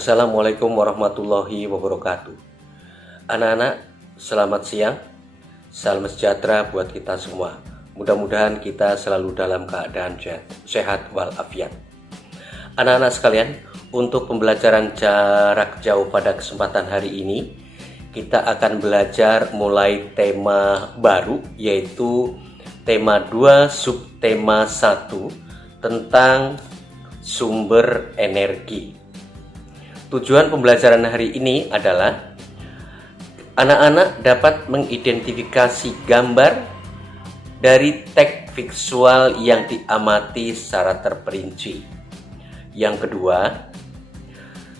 Assalamualaikum warahmatullahi wabarakatuh. Anak-anak, selamat siang. Salam sejahtera buat kita semua. Mudah-mudahan kita selalu dalam keadaan sehat walafiat. Anak-anak sekalian, untuk pembelajaran jarak jauh pada kesempatan hari ini, kita akan belajar mulai tema baru, yaitu tema 2 subtema 1 tentang sumber energi. Tujuan pembelajaran hari ini adalah anak-anak dapat mengidentifikasi gambar dari teks visual yang diamati secara terperinci. Yang kedua,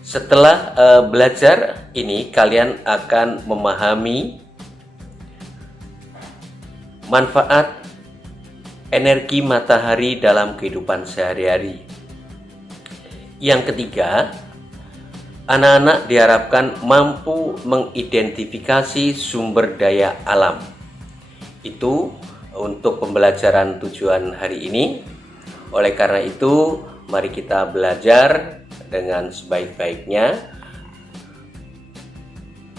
setelah belajar ini, kalian akan memahami manfaat energi matahari dalam kehidupan sehari-hari. Yang ketiga, anak-anak diharapkan mampu mengidentifikasi sumber daya alam. Itu untuk pembelajaran tujuan hari ini. Oleh karena itu, mari kita belajar dengan sebaik-baiknya.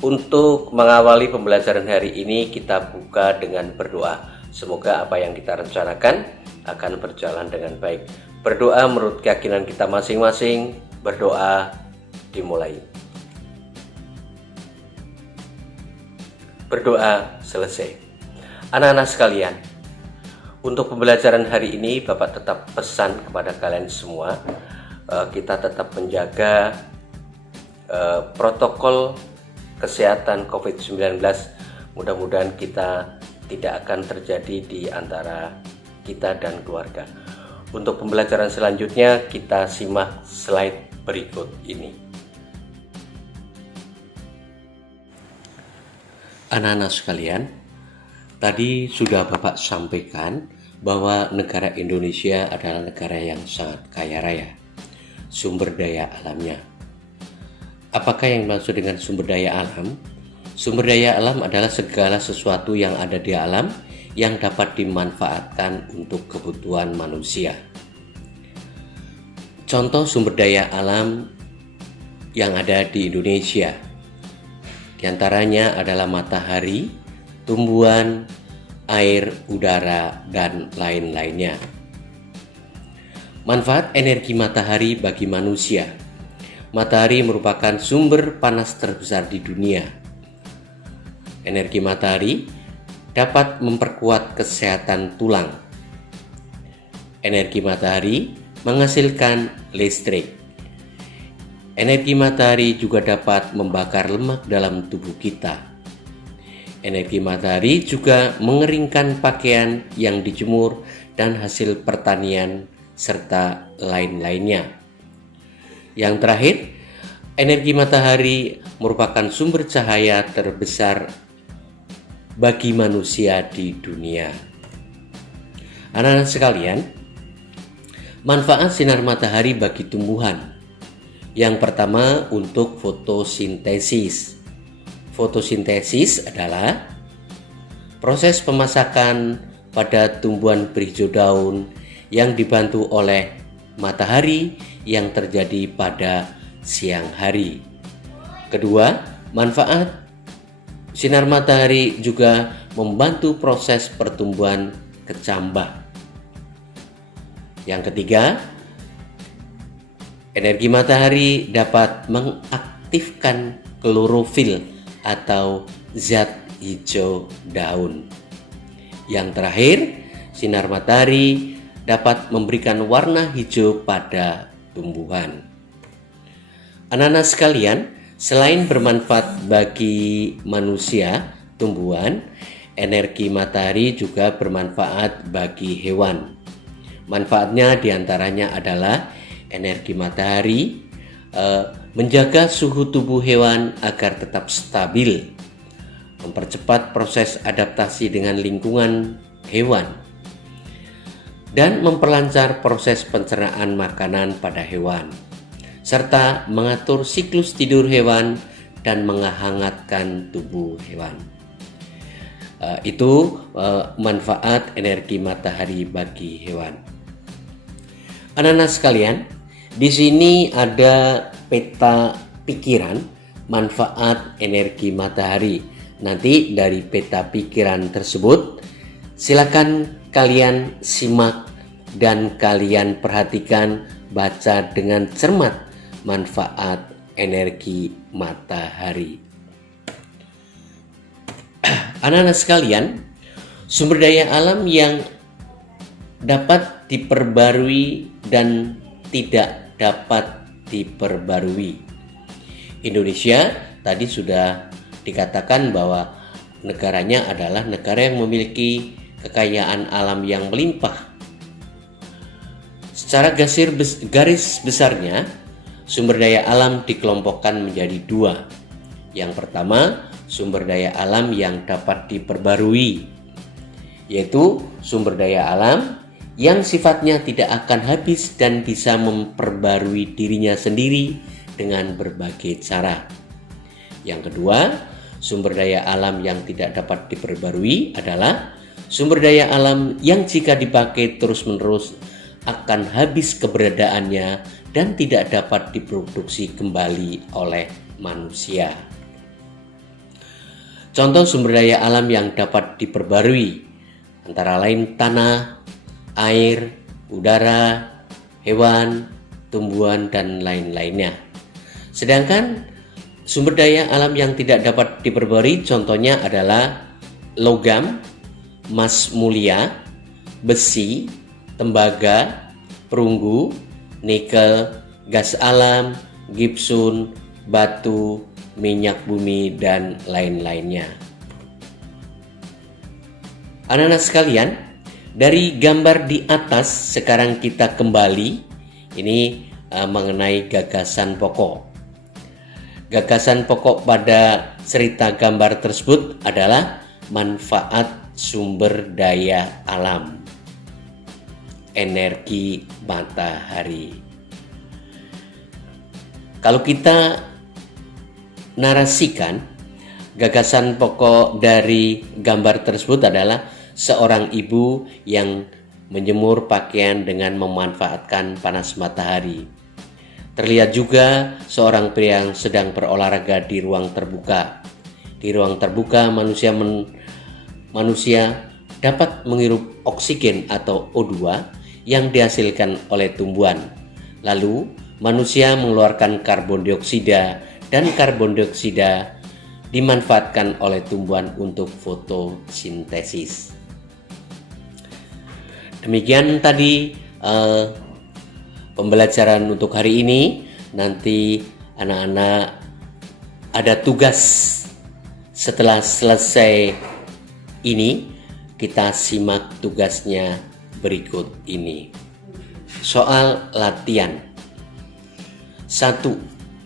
Untuk mengawali pembelajaran hari ini, kita buka dengan berdoa. Semoga apa yang kita rencanakan akan berjalan dengan baik. Berdoa menurut keyakinan kita masing-masing. Berdoa dimulai. Berdoa selesai. Anak-anak sekalian, untuk pembelajaran hari ini Bapak tetap pesan kepada kalian semua, kita tetap menjaga protokol kesehatan COVID-19. Mudah-mudahan kita tidak akan terjadi di antara kita dan keluarga. Untuk pembelajaran selanjutnya, kita simak slide berikut ini. Anak-anak sekalian, tadi sudah Bapak sampaikan bahwa negara Indonesia adalah negara yang sangat kaya raya sumber daya alamnya. Apakah yang dimaksud dengan sumber daya alam? Sumber daya alam adalah segala sesuatu yang ada di alam yang dapat dimanfaatkan untuk kebutuhan manusia. Contoh sumber daya alam yang ada di Indonesia di antaranya adalah matahari, tumbuhan, air, udara, dan lain-lainnya. Manfaat energi matahari bagi manusia. Matahari merupakan sumber panas terbesar di dunia. Energi matahari dapat memperkuat kesehatan tulang. Energi matahari menghasilkan listrik. Energi matahari juga dapat membakar lemak dalam tubuh kita. Energi matahari juga mengeringkan pakaian yang dijemur dan hasil pertanian serta lain-lainnya. Yang terakhir, energi matahari merupakan sumber cahaya terbesar bagi manusia di dunia. Anak-anak sekalian, manfaat sinar matahari bagi tumbuhan. Yang pertama, untuk fotosintesis. Fotosintesis adalah proses pemasakan pada tumbuhan berhijau daun yang dibantu oleh matahari yang terjadi pada siang hari. Kedua, manfaat sinar matahari juga membantu proses pertumbuhan kecambah. Yang ketiga, energi matahari dapat mengaktifkan klorofil atau zat hijau daun. Yang terakhir, sinar matahari dapat memberikan warna hijau pada tumbuhan. Anak-anak sekalian, selain bermanfaat bagi manusia, tumbuhan, energi matahari juga bermanfaat bagi hewan. Manfaatnya diantaranya adalah energi matahari menjaga suhu tubuh hewan agar tetap stabil, mempercepat proses adaptasi dengan lingkungan hewan, dan memperlancar proses pencernaan makanan pada hewan, serta mengatur siklus tidur hewan dan menghangatkan tubuh hewan. Itu manfaat energi matahari bagi hewan. Anak-anak sekalian, di sini ada peta pikiran manfaat energi matahari. Nanti dari peta pikiran tersebut silakan kalian simak dan kalian perhatikan, baca dengan cermat manfaat energi matahari. Anak-anak sekalian, sumber daya alam yang dapat diperbarui dan tidak dapat diperbarui. Indonesia tadi sudah dikatakan bahwa negaranya adalah negara yang memiliki kekayaan alam yang melimpah. Secara garis besarnya, sumber daya alam dikelompokkan menjadi dua. Yang pertama, sumber daya alam yang dapat diperbarui, yaitu sumber daya alam yang sifatnya tidak akan habis dan bisa memperbarui dirinya sendiri dengan berbagai cara. Yang kedua, sumber daya alam yang tidak dapat diperbarui adalah sumber daya alam yang jika dipakai terus-menerus akan habis keberadaannya dan tidak dapat diproduksi kembali oleh manusia. Contoh sumber daya alam yang dapat diperbarui antara lain tanah, air, udara, hewan, tumbuhan, dan lain-lainnya. Sedangkan sumber daya alam yang tidak dapat diperbarui contohnya adalah logam, emas mulia, besi, tembaga, perunggu, nikel, gas alam, gipsun, batu, minyak bumi, dan lain-lainnya. Anak-anak sekalian, dari gambar di atas sekarang kita kembali ini mengenai gagasan pokok. Gagasan pokok pada cerita gambar tersebut adalah manfaat sumber daya alam, energi matahari. Kalau kita narasikan, gagasan pokok dari gambar tersebut adalah seorang ibu yang menjemur pakaian dengan memanfaatkan panas matahari. Terlihat juga seorang pria yang sedang berolahraga di ruang terbuka. Di ruang terbuka manusia dapat menghirup oksigen atau O2 yang dihasilkan oleh tumbuhan. Lalu manusia mengeluarkan karbon dioksida dan karbon dioksida dimanfaatkan oleh tumbuhan untuk fotosintesis. Demikian tadi pembelajaran untuk hari ini. Nanti anak-anak ada tugas setelah selesai ini, kita simak tugasnya berikut ini. Soal latihan. 1.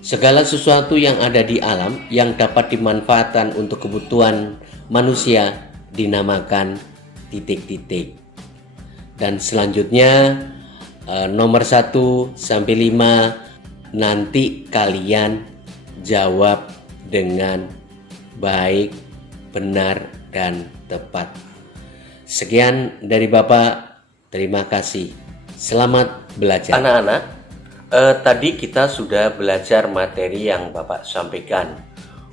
Segala sesuatu yang ada di alam yang dapat dimanfaatkan untuk kebutuhan manusia dinamakan titik-titik. Dan selanjutnya nomor 1 sampai 5 nanti kalian jawab dengan baik, benar, dan tepat. Sekian dari Bapak, terima kasih. Selamat belajar. Anak-anak, tadi kita sudah belajar materi yang Bapak sampaikan.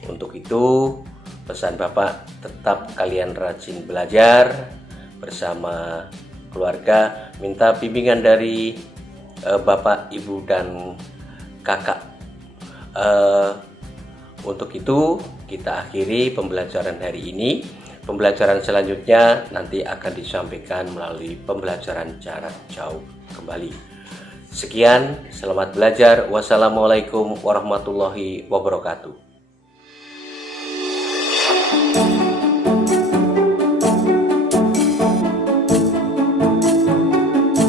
Untuk itu, pesan Bapak tetap kalian rajin belajar bersama keluarga, minta bimbingan dari Bapak, Ibu, dan Kakak. Untuk itu kita akhiri pembelajaran hari ini. Pembelajaran selanjutnya nanti akan disampaikan melalui pembelajaran jarak jauh kembali. Sekian, selamat belajar. Wassalamualaikum warahmatullahi wabarakatuh.